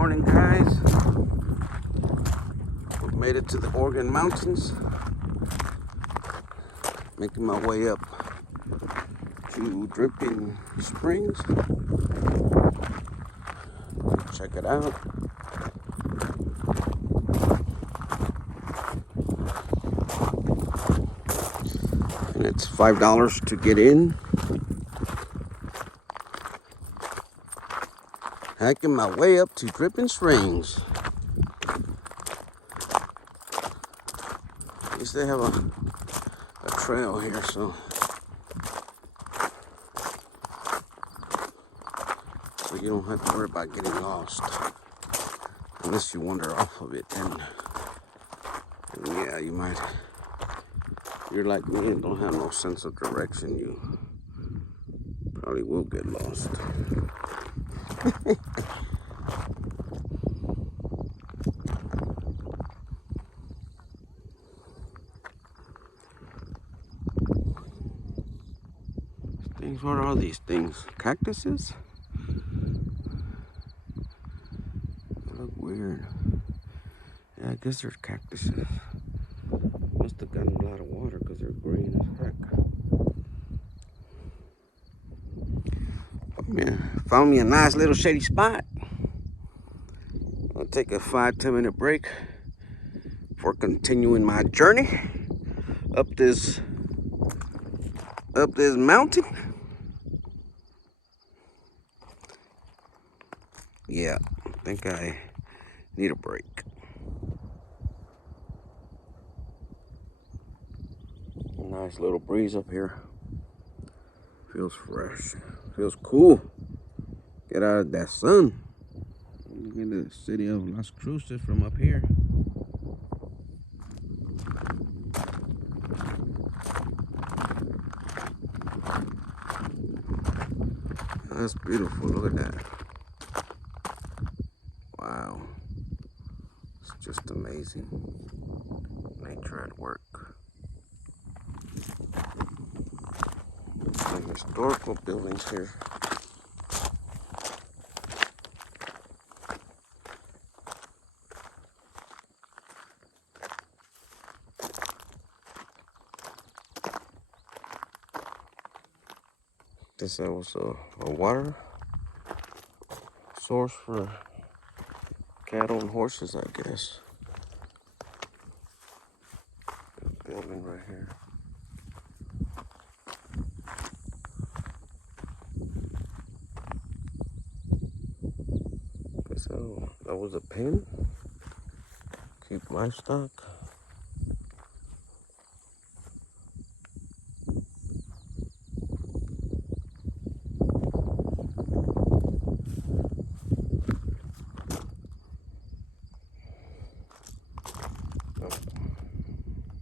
morning, guys. We've made it to the Oregon Mountains. Making my way up to Dripping Springs. Check it out. And it's $5 to get in. Hiking my way up to Dripping Springs. At least they have a trail here, so you don't have to worry about getting lost. Unless you wander off of it, and yeah, you might. You're like me and don't have no sense of direction, you probably will get lost. Things, what are all these things? Cactuses? They look weird. Yeah, I guess they're cactuses. Must have gotten a lot of water because they're green as heck. Yeah, found me a nice little shady spot. I'll take a 5-10 minute break for continuing my journey up this mountain. Yeah, I think I need a break. Nice little breeze up here. Feels fresh. Feels cool. Get out of that sun. Look at the city of Las Cruces from up here. That's beautiful. Look at that. Wow. It's just amazing. Nature at work. Some historical buildings here. This was a water source for cattle and horses, I guess. Building right here. So that was a pen. Keep livestock.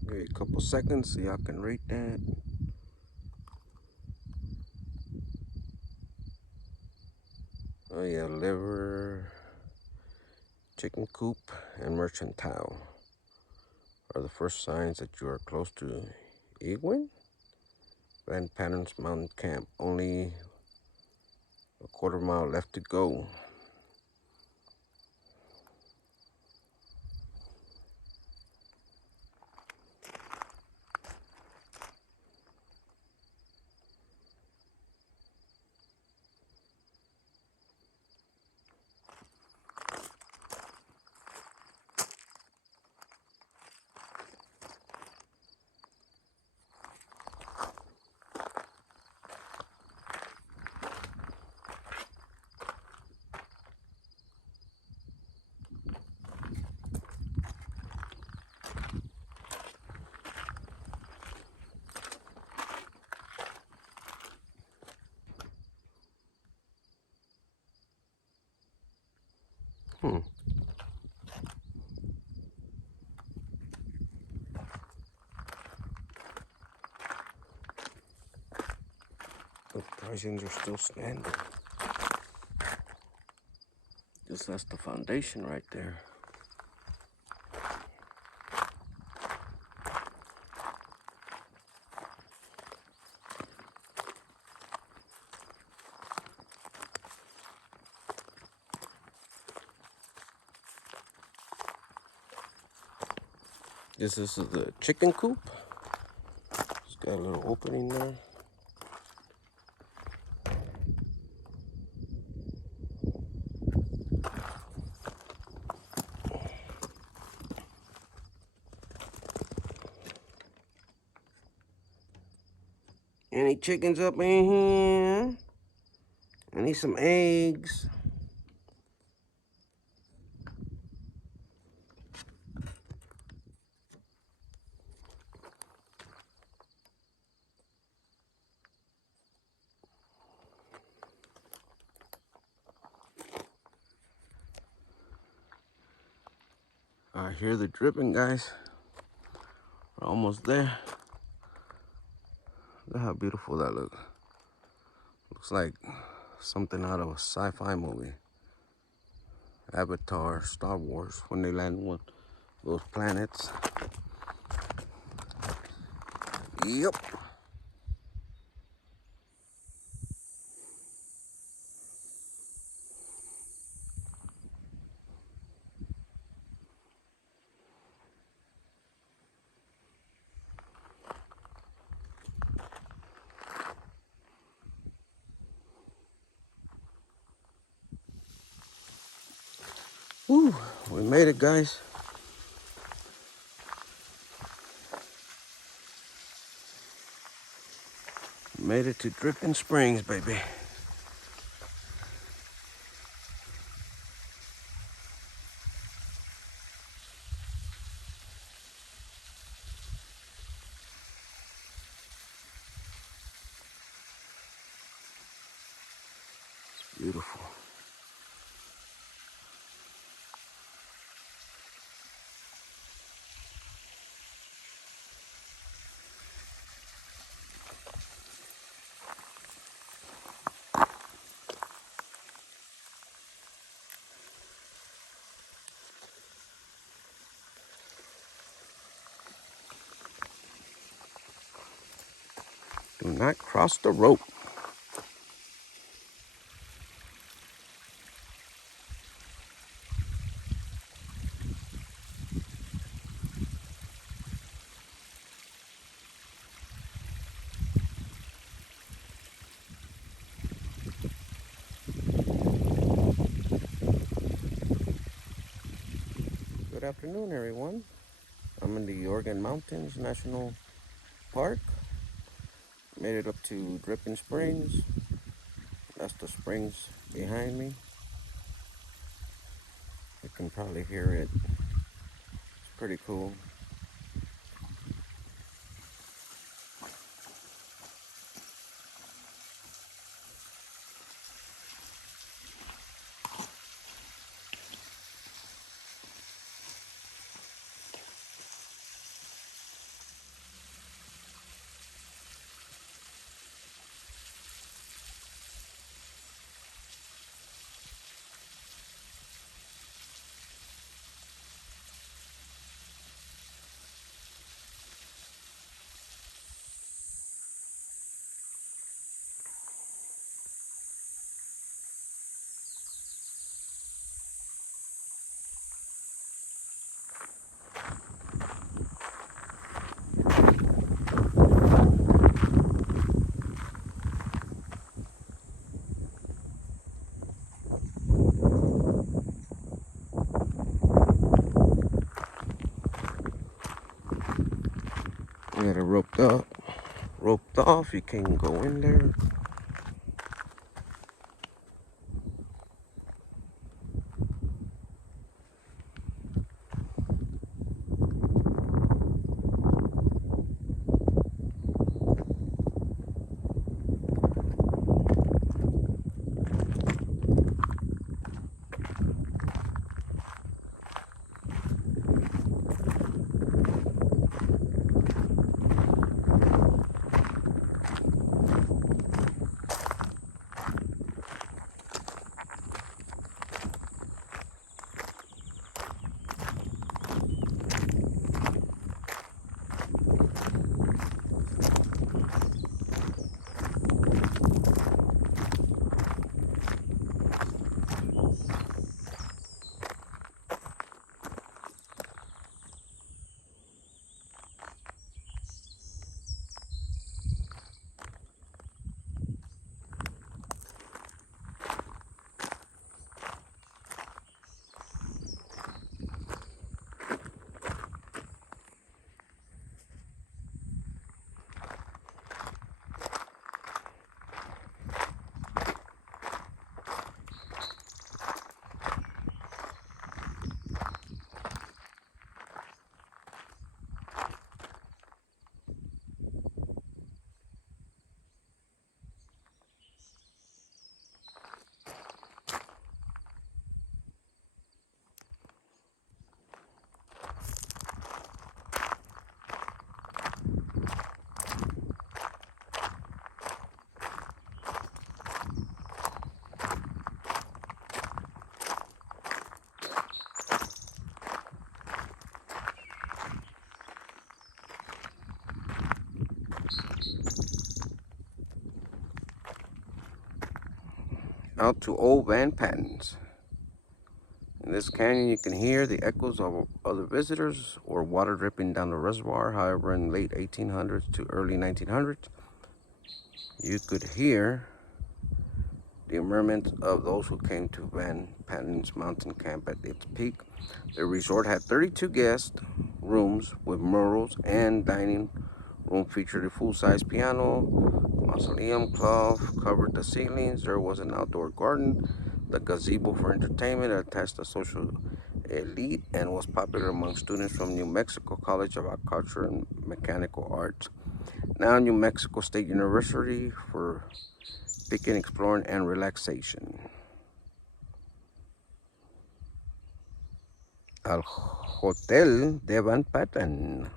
Give it a couple seconds so y'all can rate that. Oh yeah, liver, chicken coop, and mercantile are the first signs that you are close to Ewing. Grand Patterns Mountain Camp. Only a quarter mile left to go. The Persians are still standing. That's the foundation right there. This is the chicken coop. It's got a little opening there. Any chickens up in here? I need some eggs. I hear the dripping, guys. We're almost there. Look how beautiful that looks. Looks like something out of a sci-fi movie. Avatar, Star Wars, when they land on those planets. Yep. Woo, we made it, guys. Made it to Dripping Springs, baby. Beautiful. Do not cross the rope. Good afternoon, everyone. I'm in the Oregon Mountains National Park. Made it up to Dripping Springs. That's the springs behind me. You can probably hear it. It's pretty cool. You got it roped off. You can't go in there. out to old Van Patten's. In this canyon, you can hear the echoes of other visitors or water dripping down the reservoir. However, in late 1800s to early 1900s, you could hear the merriment of those who came to Van Patten's mountain camp at its peak. The resort had 32 guest rooms with murals, and dining room featured a full-size piano. Mausoleum cloth covered the ceilings. There was an outdoor garden. The gazebo for entertainment attached to social elite and was popular among students from New Mexico College of Agriculture and Mechanical Arts. Now New Mexico State University for picking, exploring, and relaxation. Al Hotel de Van Patten.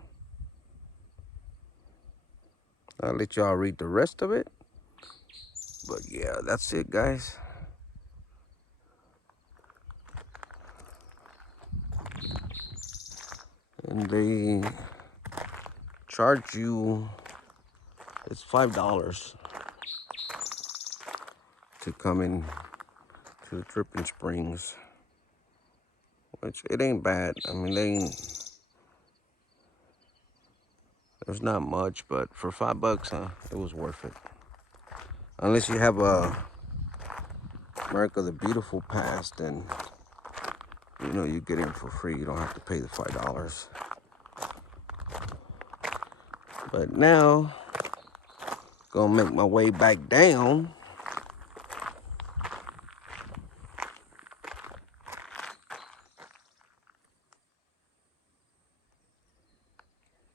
I'll let y'all read the rest of it. But yeah, that's it, guys. And they charge you, it's $5 to come in to the Dripping Springs, which it ain't bad. I mean, there's not much, but for $5, it was worth it. Unless you have a America the Beautiful pass, then you get in for free. You don't have to pay the $5. But now, gonna make my way back down.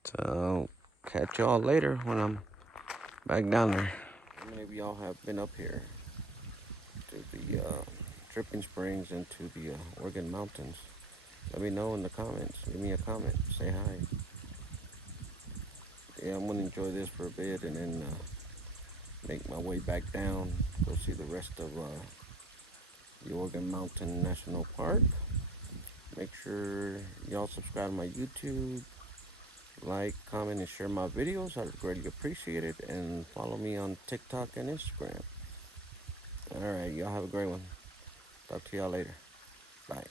So, catch y'all later when I'm back down there. How many of y'all have been up here to the Dripping Springs and to the Oregon Mountains? Let me know in the comments. Give me a comment. Say hi. Yeah, I'm gonna enjoy this for a bit and then make my way back down. Go see the rest of the Oregon Mountain National Park. Make sure y'all subscribe to my YouTube, like, comment, and share my videos. I'd greatly appreciate it. And follow me on TikTok and Instagram. All right, y'all have a great one. Talk to y'all later. Bye.